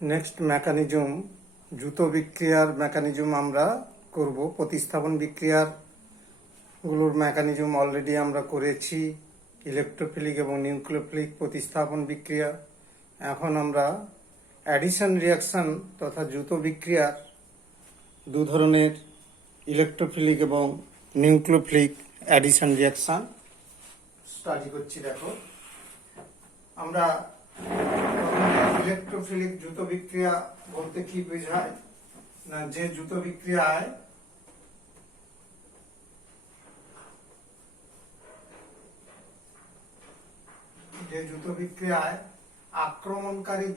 Next mechanism দ্রুত বিক্রিয়ার mechanism আমরা করব। প্রতিস্থাপন বিক্রিয়ার গুলোর মেকানিজম অলরেডি আমরা করেছি, ইলেকট্রোফিলিক এবং নিউক্লিওফিলিক প্রতিস্থাপন বিক্রিয়া। এখন আমরা অ্যাডিশন রিয়াকশন তথা দ্রুত বিক্রিয়ার দু ধরনের ইলেকট্রোফিলিক এবং নিউক্লিওফিলিক অ্যাডিশন রিয়াকশন স্টাডি করছি। দেখো, আমরা ইলেকট্রোফিলিক দ্রুত বিক্রিয়া বলতে কি বোঝায় না, যে দ্রুত বিক্রিয়ায় আক্রমণকারী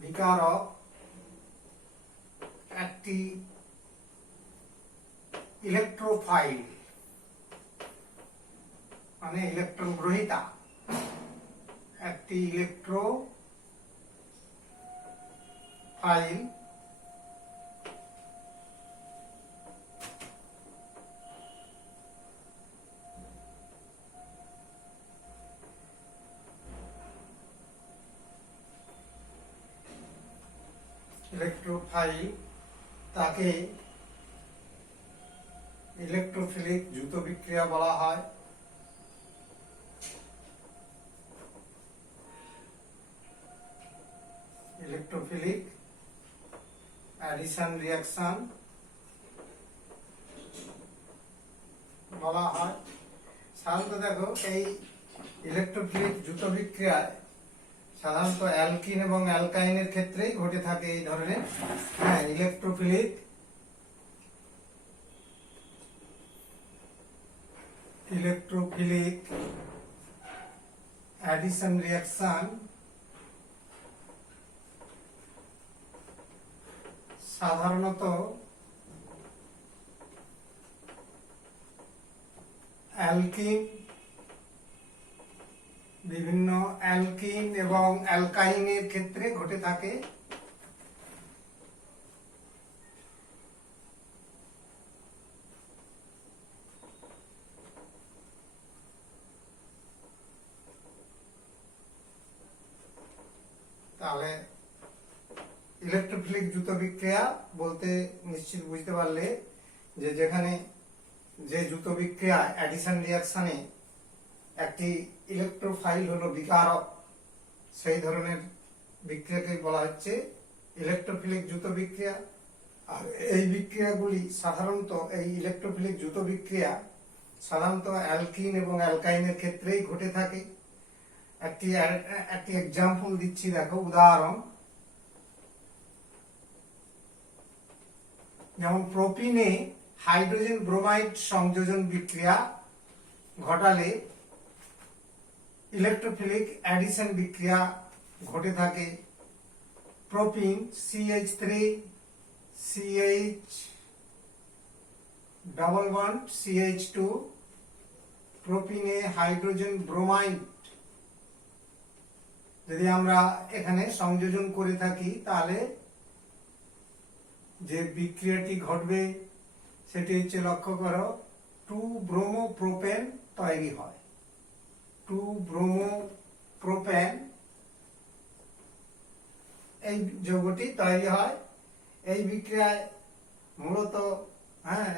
বিকারক একটি ইলেকট্রোফাইল মানে ইলেকট্রন গ্রহীতা, একটি ইলেকট্রোফাইল তাকে ইলেকট্রোফিলিক দ্রুত বিক্রিয়া বলা হয়। ইলেকট্রোফিলিক অ্যাডিশন রিয়াকশন বলা হয়। সাধারণত দেখো, এই ইলেকট্রোফিলিক দ্রুত বিক্রিয়ায় সাধারণত অ্যালকিন এবং অ্যালকাইনের ক্ষেত্রেই ঘটে থাকে এই ধরনের ইলেকট্রোফিলিক অ্যাডিশন রিয়াকশন সাধারণত বিভিন্ন অ্যালকিন এবং অ্যালকাইনের ক্ষেত্রে ঘটে থাকে। তাহলে ইলেকট্রোফিলিক দ্রুত বিক্রিয়া বলতে নিশ্চিত বুঝতে পারলে যে যেখানে যে দ্রুত বিক্রিয়া অ্যাডিশন রিয়াকশনে একটি ইলেকট্রোফাইল হলো বিকারক, সেই ধরনের বিক্রিয়াকে বলা হচ্ছে ইলেকট্রোফিলিক দ্রুত বিক্রিয়া। আর এই বিক্রিয়াগুলি সাধারণত এই ইলেকট্রোফিলিক দ্রুত বিক্রিয়া সাধারণত অ্যালকিন এবং অ্যালকাইনের ক্ষেত্রেই ঘটে থাকে। একটি এক্সাম্পল দিচ্ছি, দেখো, উদাহরণ। যেমন প্রোপিনে হাইড্রোজেন ব্রোমাইড সংযোজন বিক্রিয়া ঘটালে ইলেকট্রোফিলিক অ্যাডিশন বিক্রিয়া ঘটে থাকে। Propene CH3 CH double bond CH2 প্রোপিনে হাইড্রোজেন ব্রোমাইড যদি আমরা এখানে সংযোজন করে থাকি, তাহলে যে বিক্রিয়াটি ঘটবে সেটি হচ্ছে, লক্ষ্য করো, 2-ব্রোমোপ্রোপেন তৈরি হয়। 2-ব্রোমোপ্রোপেন এই যৌগটি তৈরি হয়। এই বিক্রিয়ায় মূলত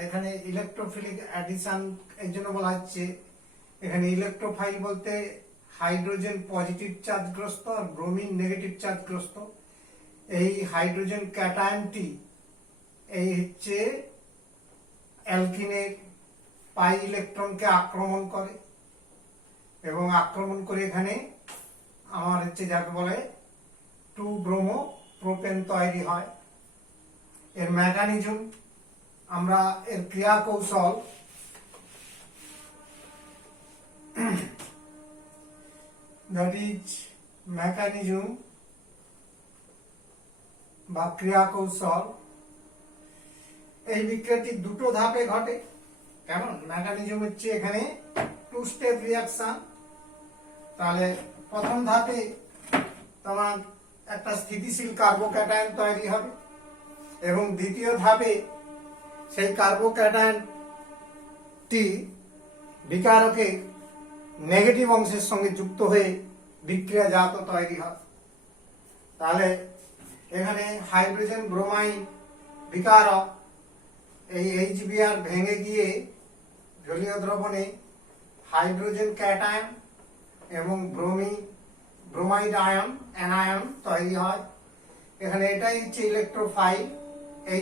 এখানে ইলেকট্রোফিলিক অ্যাডিশন এই জন্য বলা হচ্ছে। এখানে ইলেকট্রোফাইল বলতে হাইড্রোজেন পজিটিভ চার্জগ্রস্ত আর ব্রোমিন নেগেটিভ চার্জগ্রস্ত। এই হাইড্রোজেন ক্যাটায়নটি এই হচ্ছে অ্যালকিনের পাই ইলেকট্রনকে আক্রমণ করে এবং আক্রমণ করে এখানে আমার হচ্ছে যাকে বলে 2-ব্রোমোপ্রোপেন তৈরি হয়। এর মেকানিজম, আমরা এর ক্রিয়া কৌশল that is mechanism বা ক্রিয়া কৌশল। এই বিক্রিয়াটি দুটো ধাপে ঘটে। কেমন? মেকানিজম হচ্ছে এখানে 2-স্টেপ রিয়াকশন। তাহলে প্রথম ধাপে তোমার একটা স্থিতিশীল কার্বোক্যাটায়ন তৈরি হবে এবং দ্বিতীয় ধাপে সেই কার্বোক্যাটায়নটি বিকারকে নেগেটিভ অংশের সঙ্গে যুক্ত হয়ে বিক্রিয়াজাত তৈরি হয়। তাহলে এখানে হাইড্রোজেন ব্রোমাইন বিকারক এই HBr ভেঙে গিয়ে জলীয় দ্রবণে হাইড্রোজেন ক্যাটায়ন এবং ব্রোমাইড আয়ন অ্যানায়ন তৈরি হয়। এখানে এটাই হচ্ছে ইলেকট্রোফাইল,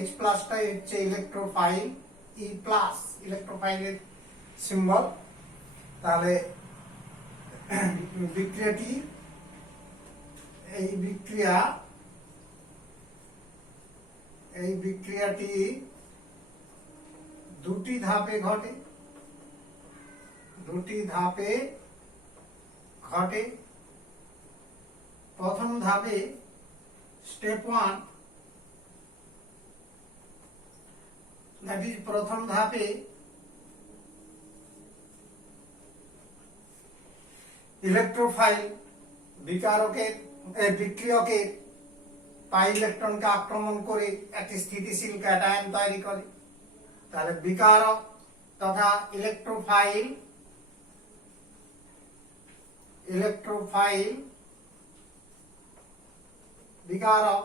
H প্লাসটাই হচ্ছে ইলেকট্রোফাইল, E প্লাস ইলেকট্রোফাইলের সিম্বল। তাহলে বিক্রিয়াটি এই বিক্রিয়াটি দুটি ধাপে ঘটে। প্রথম ধাপে স্টেপ 1, দ্যাট ইজ প্রথম ধাপে ইলেকট্রোফাইল বিক্রিয়কের পাই ইলেকট্রনকে আক্রমণ করে একটি স্থিতিশীল ক্যাটায়ন তৈরি করে। তাহলে বিকারক তথা ইলেকট্রোফাইল বিকারক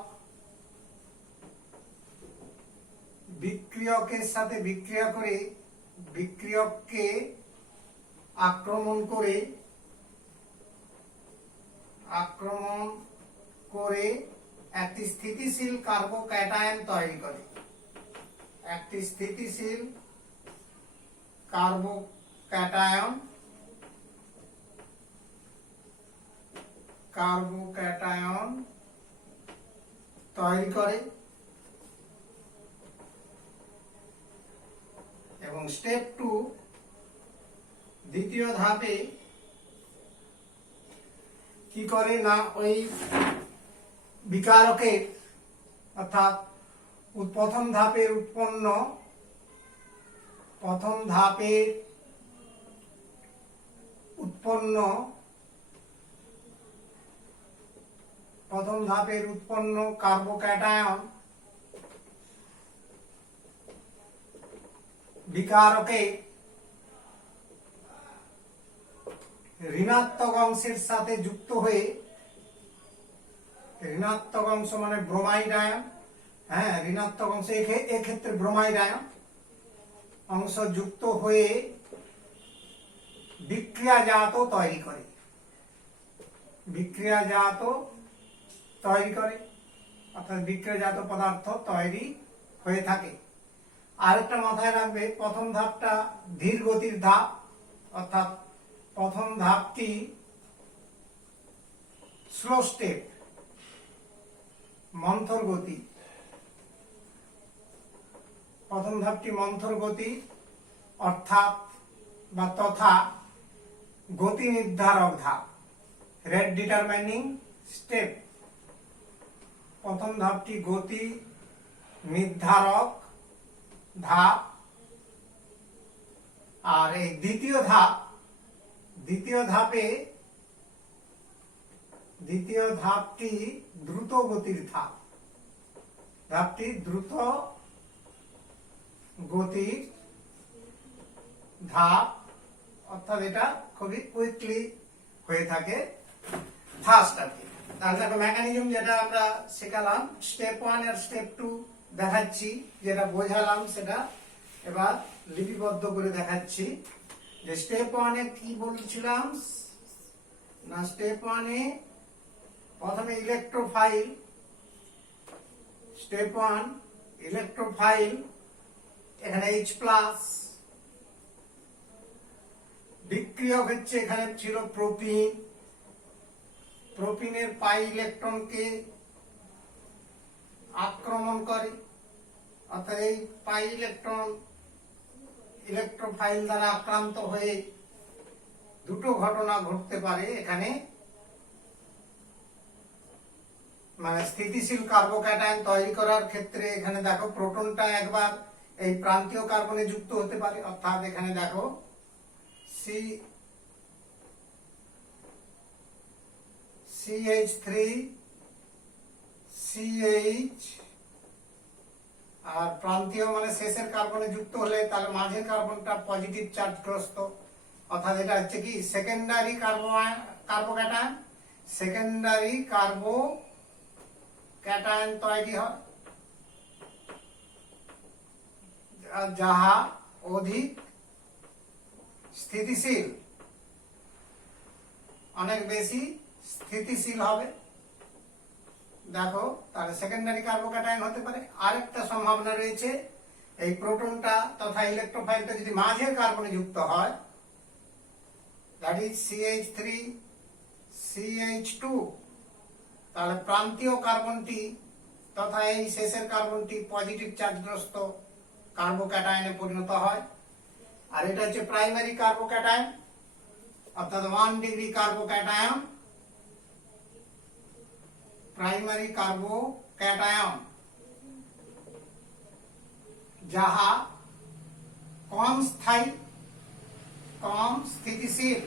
বিক্রিয়কের সাথে বিক্রিয়া করে বিক্রিয়ককে আক্রমণ করে একটি স্থিতিশীল কার্বোক্যাটায়ন তৈরি করে। একটি স্থিতিশীল কার্বোক্যাটায়ন তৈরি করে এবং স্টেপ 2, দ্বিতীয় ধাপে কি করে না ওই বিকারকের অর্থাৎ প্রথম ধাপের উৎপন্ন কার্বোক্যাটায়ন বিকারকে ঋণাত্মক অংশের সাথে যুক্ত হয়ে, ঋণাত্মক অংশ মানে ব্রোমাইড আয়ন, ঋণাত্মক অংশ এক্ষেত্রে ব্রোমাইড আয়ন অংশ যুক্ত হয়ে বিক্রিয়াজাত তৈরি করে অর্থাৎ বিক্রিয়াজাত পদার্থ তৈরি হয়ে থাকে। আরেকটা মাথায় রাখবে, প্রথম ধাপটা ধীর গতির ধাপ, অর্থাৎ প্রথম ধাপটি স্লো স্টেপ, মন্থর গতি। প্রথম ধাপটি মন্থর গতি অর্থাৎ বা তথা গতি নির্ধারক ধাপ, রেট ডিটারমাইনিং স্টেপ। প্রথম ধাপটি গতি নির্ধারক ধাপ। আর এই দ্বিতীয় ধাপটি দ্রুত গতির ধাপ। ধাপটি দ্রুত গতির ধাপ, অর্থাৎ এটা খুবই কুইকলি হয়ে থাকে ফাস্ট আর কি। তাহলে দেখো মেকানিজম যেটা আমরা শেখালাম, স্টেপ 1 আর স্টেপ 2 দেখাচ্ছি, যেটা বোঝালাম সেটা এবার লিপিবদ্ধ করে দেখাচ্ছি। যে স্টেপ 1 এ কি বলছিলাম না, স্টেপ 1 এ প্রথমে ইলেকট্রোফাইল, স্টেপ 1 ইলেকট্রোফাইল, এখানে H প্লাস, বিক্রিয়ক হচ্ছে এখানে ছিল প্রোপিনের পাই ইলেকট্রনকে আক্রমণ করে, অর্থাৎ এই পাই ইলেকট্রন ইলেকট্রোফাইল দ্বারা আক্রান্ত হয়ে দুটো ঘটনা ঘটতে পারে এখানে। মানে স্থিতিশীল কার্বোক্যাটায়ন তৈরি করার ক্ষেত্রে এখানে দেখো প্রোটনটা একবার এই প্রান্তীয় কার্বনে যুক্ত হতে পারে, অর্থাৎ এখানে দেখো CH3 CH, আর প্রান্তীয় মানে শেষের কার্বনে যুক্ত হলে তাহলে মাঝের কার্বনটা পজিটিভ চার্জগ্রস্ত, অর্থাৎ এটা হচ্ছে কি সেকেন্ডারি কার্বোক্যাটায়ন, সেকেন্ডারি কার্বোক্যাটায়ন তৈরি হয় যাহা অধিক স্থিতিশীল, অনেক বেশি স্থিতিশীল হবে। দেখো তাহলে সেকেন্ডারি কার্বোক্যাটায়ন হতে পারে। আরেকটা সম্ভাবনা রয়েছে, এই প্রোটনটা তথা ইলেকট্রোফাইলটা যদি মাঝের কার্বনে যুক্ত হয়, দ্যাট ইজ CH3 CH2, তাহলে প্রান্তীয় কার্বনটি তথা এই শেষের কার্বনটি পজিটিভ চার্জগ্রস্ত কার্বোক্যাটায়নে পরিণত হয়। আর এটা হচ্ছে প্রাইমারি কার্বোক্যাটায়ন, অর্থাৎ 1 ডিগ্রি কার্বোক্যাটায়ন, প্রাইমারি কার্বোক্যাটায়ন যাহা কম স্থায়ী, কম স্থিতিশীল।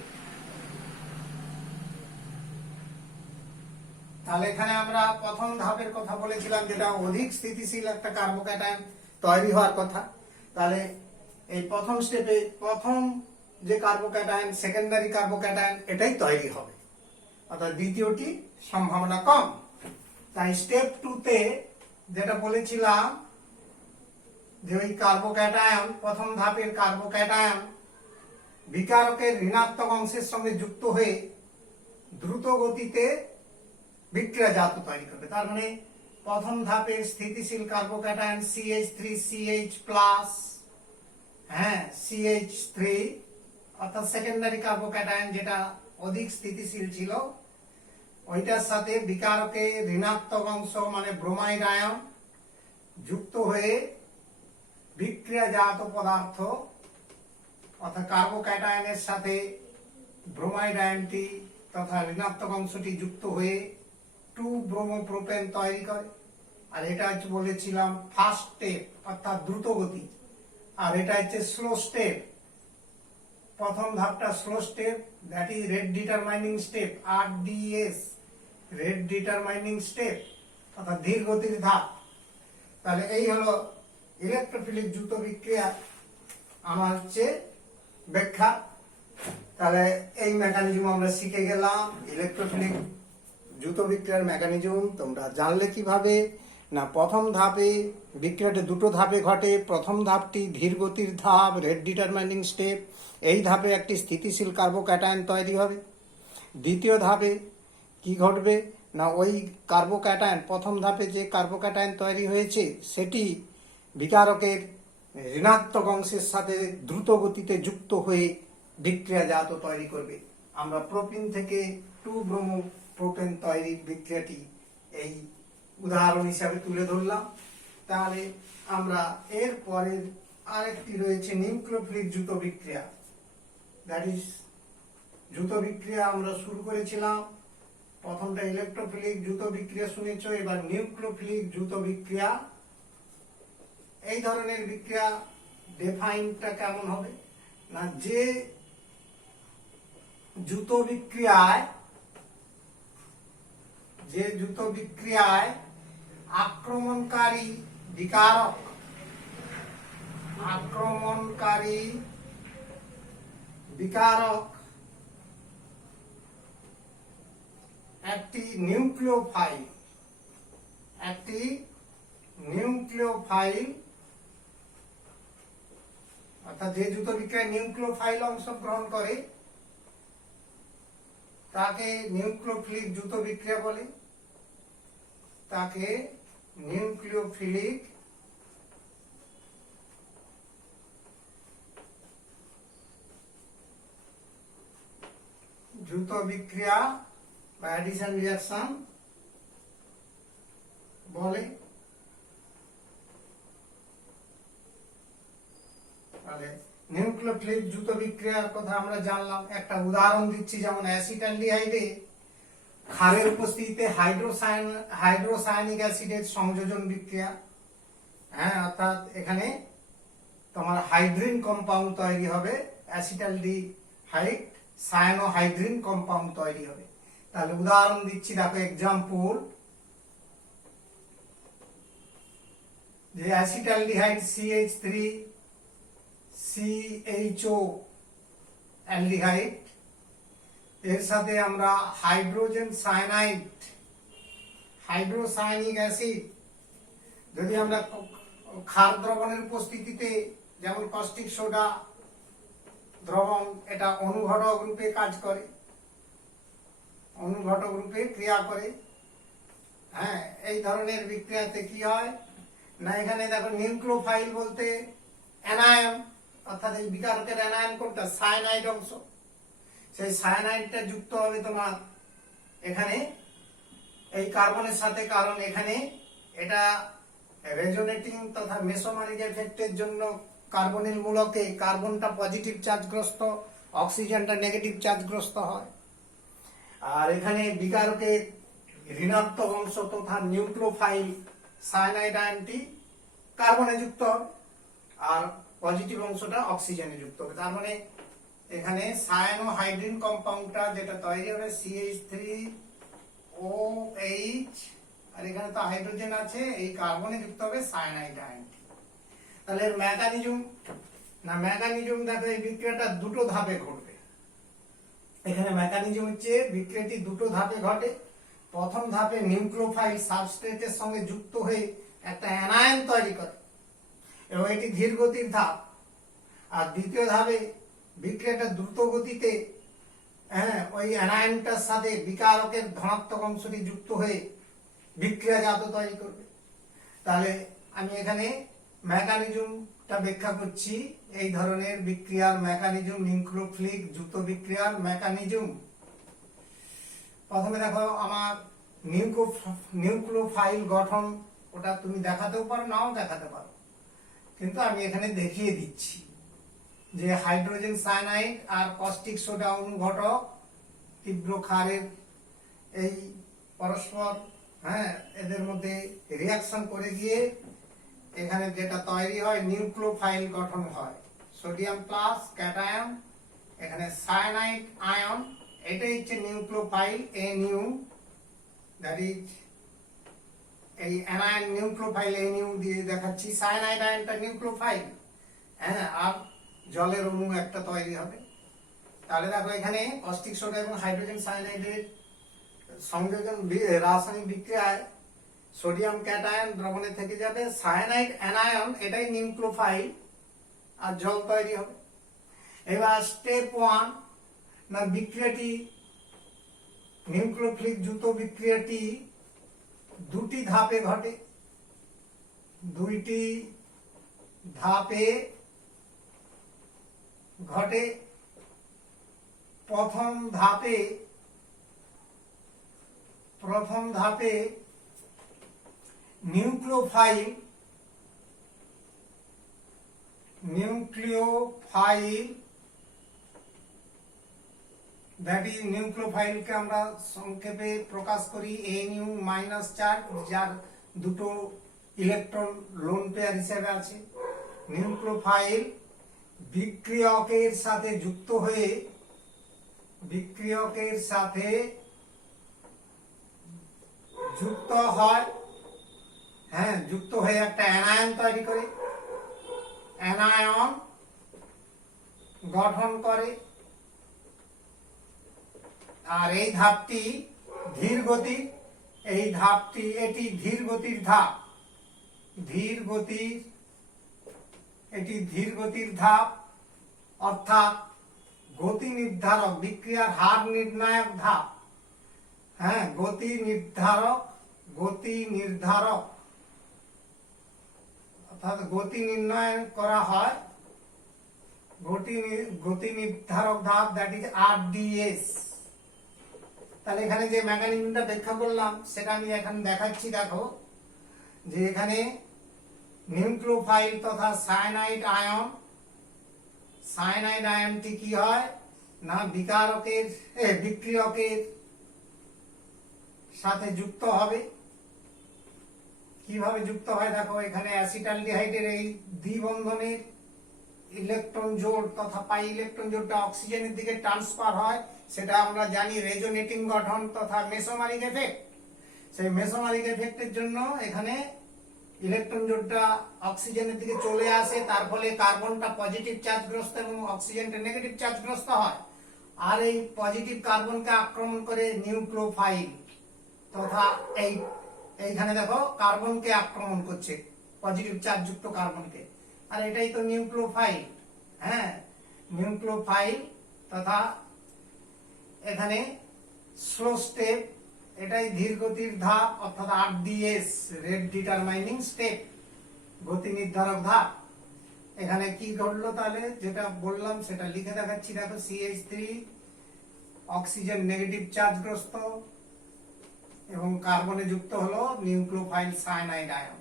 তাহলে এখানে আমরা প্রথম ধাপের কথা বলেছিলাম, যেটা অধিক স্থিতিশীল একটা কার্বোক্যাটায়ন তৈরি হওয়ার কথা। তাহলে এই প্রথম স্টেপে প্রথম যে কার্বোক্যাটায়ন সেকেন্ডারি কার্বোক্যাটায়ন এটাই তৈরি হবে, অর্থাৎ দ্বিতীয়টি সম্ভাবনা কম। তাই স্টেপ 2 তে যেটা বলেছিলাম যে ওই কার্বোক্যাটায়ন, প্রথম ধাপের কার্বোক্যাটায়ন বিকারকের ঋণাত্মক অংশের সঙ্গে যুক্ত হয়ে দ্রুত গতিতে বিক্রিয়া জাত তৈরি করবে। তার মানে প্রথম ধাপের স্থিতিশীল কার্বোক্যাটায়ন CH3CH+, হ্যাঁ CH3, অর্থাৎ সেকেন্ডারি কার্বোক্যাটায়ন যেটা অধিক স্থিতিশীল ছিল, ওইটার সাথে বিকারকে ঋণাত্মক অংশ মানে ব্রোমাইড আয়ন যুক্ত হয়ে বিক্রিয়াজাত পদার্থ, অর্থাৎ কার্বোক্যাটায়নের সাথে ব্রোমাইড আয়নটি তথা ঋণাত্মক অংশটি যুক্ত হয়ে 2 ব্রোমোপ্রোপেন তৈরি করে। আর এটা হচ্ছে বলেছিলাম ফার্স্ট স্টেপ, অর্থাৎ দ্রুত গতি। আর এটা হচ্ছে স্লো স্টেপ, প্রথম ধাপটা slow step, that is rate determining step, RDS, rate determining step, অর্থাৎ ধীর গতির ধাপ। তাহলে এই হলো ইলেকট্রোফিলিক দ্রুত বিক্রিয়া আমার হচ্ছে ব্যাখ্যা। তাহলে এই মেকানিজম আমরা শিখে গেলাম। ইলেকট্রোফিলিক দ্রুত বিক্রিয়ার মেকানিজম তোমরা জানলে কিভাবে না, প্রথম ধাপে বিক্রিয়াটা দুটো ধাপে ঘটে। প্রথম ধাপটি ধীর গতির ধাপ, রেট ডিটারমাইনিং স্টেপ। এই ধাপে একটি স্থিতিশীল কার্বোক্যাটায়ন তৈরি হবে। দ্বিতীয় ধাপে কি ঘটবে না, ওই কার্বোক্যাটায়ন, প্রথম ধাপে যে কার্বোক্যাটায়ন তৈরি হয়েছে সেটি বিকারকের ঋণাত্মক অংশের সাথে দ্রুত গতিতে যুক্ত হয়ে বিক্রিয়াজাত তৈরি করবে। আমরা প্রোপিন থেকে 2 ব্রোমোপ্রোপেন তৈরির বিক্রিয়াটি এই উদাহরণ হিসাবে তুলে ধরলাম। তাহলে আমরা এর পরের আরেকটি রয়েছে নিউক্লিওফিলিক দ্রুত বিক্রিয়া, দ্যাট ইজ দ্রুত বিক্রিয়া আমরা শুরু করেছিলাম। প্রথমটা ইলেকট্রোফিলিক দ্রুত বিক্রিয়া শুনেছ, এবার নিউক্লিওফিলিক দ্রুত বিক্রিয়া। এই ধরনের বিক্রিয়া ডিফাইনটা কেমন হবে না, যে দ্রুত বিক্রিয়ায় আক্রমণকারী বিকারক একটি নিউক্লিওফাইল, অর্থাৎ যে দ্রুত বিক্রিয়ায় নিউক্লিওফাইল অংশগ্রহণ করে তাকে নিউক্লিওফিলিক দ্রুত বিক্রিয়া বলে। তাকে নিউক্লিওফিলিক দ্রুত বিক্রিয়া বা অ্যাডিশন রিঅ্যাকশন বলে। তাহলে নিউক্লিওফিলিক দ্রুত বিক্রিয়ার কথা আমরা জানলাম। একটা উদাহরণ দিচ্ছি, যেমন অ্যাসিটালডিহাইডে ক্ষারের উপস্থিতিতে হাইড্রোসায়ানিক অ্যাসিডের সংযোজন বিক্রিয়া, হ্যাঁ, অর্থাৎ এখানে তোমার হাইড্রিন কম্পাউন্ড তৈরি হবে, অ্যাসিটালডিহাইড সায়ানোহাইড্রিন কম্পাউন্ড তৈরি হবে। তাহলে উদাহরণ দিচ্ছি, দেখো এক্সাম্পল, যে অ্যাসিটালডিহাইড CH3CHO অ্যালডিহাইড, এর সাথে আমরা হাইড্রোজেন সায়ানাইড, হাইড্রোসায়ানিক অ্যাসিড, যদি আমরা ক্ষার দ্রবণের উপস্থিতিতে যেমন কস্টিক সোডা দ্রবণ, এটা অনুঘটক রূপে কাজ করে, অনুঘটক রূপে ক্রিয়া করে। হ্যাঁ, এই ধরনের বিক্রিয়াতে কি হয় না, এখানে দেখো নিউক্লিওফাইল বলতে অ্যানায়ন, অর্থাৎ এই বিকারকের অ্যানায়ন কোনটা, সায়ানাইড অংশ, সেই সায়ানাইডটা যুক্ত হবে তোমার এখানে এই কার্বনের সাথে, কারণ এখানে এটা রেজোনেটিং তথা মেসোমারিক এফেক্টের জন্য কার্বনিল মূলকে কার্বনটা পজিটিভ চার্জগ্রস্ত, অক্সিজেনটা নেগেটিভ চার্জগ্রস্ত হয়। আর এখানে বিকারকের ঋণাত্মক অংশ তথা নিউক্লিওফাইল সায়ানাইড আয়নটি কার্বনে যুক্ত হবে, আর পজিটিভ অংশটা অক্সিজেনে যুক্ত হবে। তার মানে এখানে সায়ানোহাইড্রিন কম্পাউন্ডটা যেটা তৈরি হবে CH3OH, আর এখানে তো হাইড্রোজেন আছে, এই কার্বনে যুক্ত হবে সায়ানাইড আয়নটি। তাহলে এর মেকানিজম দেখো, এই বিক্রিয়াটা দুটো ধাপে ঘটবে। এখানে মেকানিজম হচ্ছে বিক্রিয়াটি দুটো ধাপে ঘটে। প্রথম ধাপে নিউক্লিওফাইল সাবস্ট্রেটের সঙ্গে যুক্ত হয়ে একটা অ্যানায়ন তৈরি করে এবং এটি ধীর গতির ধাপ। আর দ্বিতীয় ধাপে বিক্রিয়াটা দ্রুত গতিতে ওই অ্যানায়নটার সাথে বিকারকের ধনাত্মক অংশটি যুক্ত হয়ে বিক্রিয়াজাত তৈরি করবে। তাহলে আমি এখানে মেকানিজমটা ব্যাখ্যা করছি, এই ধরনের বিক্রিয়ার মেকানিজম, নিউক্লিওফিলিক যুক্ত বিক্রিয়ার মেকানিজম। প্রথমে দেখো আমার নিউক্লিওফাইল গঠন, ওটা তুমি দেখাতেও পারো নাও দেখাতে পারো, কিন্তু আমি এখানে দেখিয়ে দিচ্ছি যে হাইড্রোজেন সায়ানাইড আর কস্টিক সোডা অনুঘটক তীব্র ক্ষারের এই পরস্পর এদের মধ্যে রিয়াকশন করে গিয়ে এখানে যেটা তৈরি হয় নিউক্লিওফাইল গঠন হয়, সোডিয়াম প্লাস ক্যাটায়ন, এখানে সায়ানাইড আয়ন, এটাই হচ্ছে নিউক্লিওফাইল NU, দ্যাট ইজ এই অ্যানায়ন নিউক্লিওফাইল NU দিয়ে দেখাচ্ছি। সায়ানাইড আয়নটা নিউক্লিওফাইল, আর জলের অণু একটা তৈরি হবে। তাহলে দেখো এখানে কস্টিক সোডা এবং হাইড্রোজেন সায়ানাইডের সংযোজন রাসায়নিক বিক্রিয়ায় সোডিয়াম ক্যাটায়ন দ্রবণে থেকে যাবে, সায়ানাইড অ্যানায়ন এটাই নিউক্লিওফাইল, আর জল তৈরি হবে। এবার স্টেপ 1, না বিক্রিয়াটি নিউক্লিওফিলিক যুক্ত বিক্রিয়াটি দুটি ধাপে ঘটে, দুইটি ধাপে ঘটে। প্রথম ধাপে নিউক্লিওফাইল দ্যাট ইজ নিউক্লিওফাইলকে আমরা সংক্ষেপে প্রকাশ করি NU চার্জ, যার দুটো ইলেকট্রন লোন পেয়ার হিসেবে আছে। নিউক্লিওফাইল বিক্রিয়কের সাথে যুক্ত হয়ে যুক্ত হয়ে একটা অ্যানায়ন তৈরি করে, অ্যানায়ন গঠন করে। আর এই ধাপটি ধীর গতি, এটি ধীর গতির ধাপ, ধীর গতির ধাপ, অর্থাৎ গতি নির্ধারক, বিক্রিয়ার হার নির্ণায়ক ধাপ। গতি নির্ধারক অর্থাৎ গতি নির্ণয় করা হয়, গতি নির্ধারক ধাপ, দ্যাট ইজ RDS। তাহলে এখানে যে মেকানিজমটা ব্যাখ্যা করলাম সেটা আমি এখন দেখাচ্ছি। দেখো যে এখানে নিউক্লিওফাইল তথা সায়ানাইড আয়নটি কি হয় না বিক্রিয়কের সাথে যুক্ত হবে। কিভাবে যুক্ত হয় দেখো, এখানে অ্যাসিটালডিহাইডের এই দ্বিবন্ধনের ইলেকট্রন জোড় তথা পাই ইলেকট্রন জোড়টা অক্সিজেনের দিকে ট্রান্সফার হয়, সেটা আমরা জানি রেজোনেটিং গঠন তথা মেসোমারিক এফেক্ট। সেই মেসোমারিক এফেক্টের জন্য এখানে ইলেকট্রন জোড়টা অক্সিজেনের দিকে চলে আসে, তার ফলে কার্বনটা পজিটিভ চার্জগ্রস্ত এবং অক্সিজেনটা নেগেটিভ চার্জগ্রস্ত হয়। আর এই পজিটিভ কার্বনকে আক্রমণ করে নিউক্লিওফাইল তথা এইখানে দেখো কার্বনকে আক্রমণ করছে, পজিটিভ চার্জযুক্ত কার্বনকে, আর এটাই তো নিউক্লিওফাইল। হ্যাঁ, নিউক্লিওফাইল তথা এখানে স্লো স্টেপ, এটাই ধীর গতির ধাপ, অর্থাৎ RDS, রেট ডিটারমাইনিং স্টেপ, গতি নির্ধারক ধাপ। এখানে কি ঘটলো তাহলে, যেটা বললাম সেটা লিখে দেখাচ্ছি। দেখো CH3 অক্সিজেন নেগেটিভ চার্জগ্রস্ত এবং কার্বনে যুক্ত হলো নিউক্লিওফাইল সায়ানাইড আয়ন।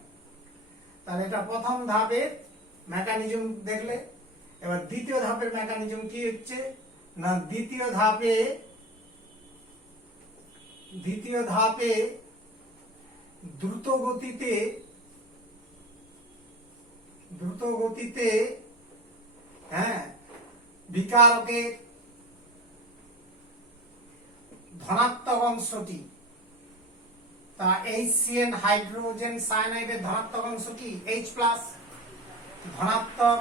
তাহলে এটা প্রথম ধাপের মেকানিজম দেখলে। এবার দ্বিতীয় ধাপের মেকানিজম কি হচ্ছে না, দ্বিতীয় ধাপে দ্রুত গতিতে হ্যাঁ বিকারকের ধনাত্মক অংশটি, তা HCN হাইড্রোজেন সায়ানাইডের ধনাত্মক অংশ কি H+, ধনাত্মক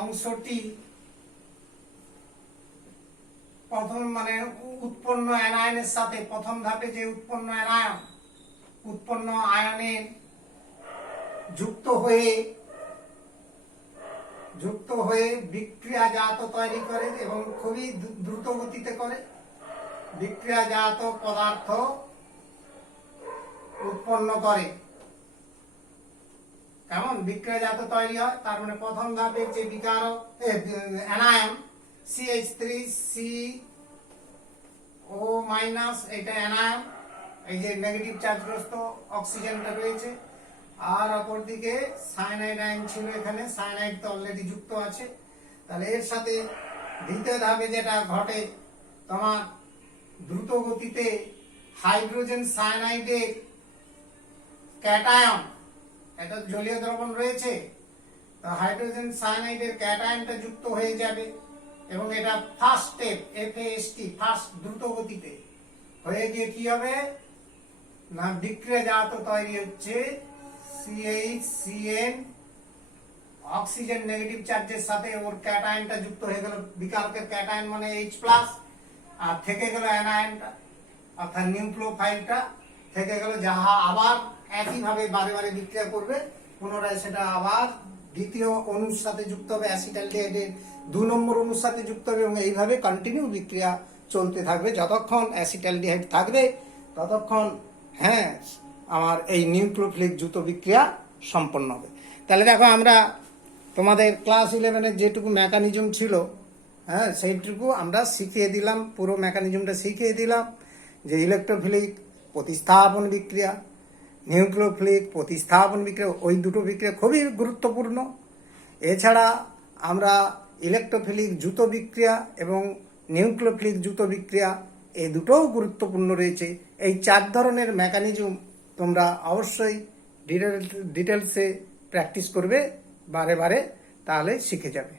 অংশটি প্রথম মানে উৎপন্ন অ্যানায়নের সাথে, প্রথম ধাপে যে উৎপন্ন আয়নের যুক্ত হয়ে বিক্রিয়াজাত তৈরি করে এবং খুবই দ্রুত গতিতে করে, বিক্রিয়াজাত পদার্থ উৎপন্ন করে। কেমন বিক্রিয়াজাত তৈরি হয়, তার মানে প্রথম ধাপের যে বিকারক অ্যানায়ন CH3CO- এটা অ্যানায়ন, এই যে নেগেটিভ চার্জগ্রস্ত অক্সিজেনটা রয়েছে, আর অপরদিকে সায়ানাইড আয়ন ছিল, এখানে সায়ানাইড তো অলরেডি যুক্ত আছে। তাহলে এর সাথে দ্বিতীয় ধাপে যেটা ঘটে, তোমার দ্রুত গতিতে হাইড্রোজেন সায়ানাইডের ক্যাটায়ন, এটা জলীয় দ্রবণ রয়েছে, তো হাইড্রোজেন সায়ানাইডের ক্যাটায়নটা যুক্ত হয়ে যাবে এবং এটা ফার্স্ট স্টেপ, FAST, ফার্স্ট দ্রুত গতিতে হয়ে গিয়ে কি হবে না, বিক্রিয়াজাত তৈরি হচ্ছে CH3CN অক্সিজেন নেগেটিভ চার্জের সাথে ওর ক্যাটায়নটা যুক্ত হয়ে গেল, বিকারকের ক্যাটায়ন মানে H+, আর থেকে গেল অ্যানায়নটা অর্থাৎ নিউক্লিওফাইলটা থেকে গেল, যাহা আবার একইভাবে বারে বারে বিক্রিয়া করবে, পুনরায় সেটা আবার দ্বিতীয় অণুর সাথে যুক্ত হবে, অ্যাসিটালডিহাইডের 2 নম্বর অণুর সাথে যুক্ত হবে এবং এইভাবে কন্টিনিউ বিক্রিয়া চলতে থাকবে। যতক্ষণ অ্যাসিটালডিহাইড থাকবে ততক্ষণ হ্যাঁ আমার এই নিউক্লিওফিলিক যুত বিক্রিয়া সম্পন্ন হবে। তাহলে দেখো আমরা তোমাদের ক্লাস 11-এর যেটুকু মেকানিজম ছিল, হ্যাঁ সেইটুকু আমরা শিখিয়ে দিলাম, পুরো মেকানিজমটা শিখিয়ে দিলাম, যে ইলেকট্রোফিলিক প্রতিস্থাপন বিক্রিয়া, নিউক্লিওফিলিক প্রতিস্থাপন বিক্রিয়া, ওই দুটো বিক্রিয়া খুবই গুরুত্বপূর্ণ। এছাড়া আমরা ইলেকট্রোফিলিক যুত বিক্রিয়া এবং নিউক্লিওফিলিক যুত বিক্রিয়া, এই দুটোও গুরুত্বপূর্ণ রয়েছে। এই 4 ধরনের মেকানিজম তোমরা অবশ্যই ডিটেলসে প্র্যাকটিস করবে বারে বারে, তাহলে শিখে যাবে।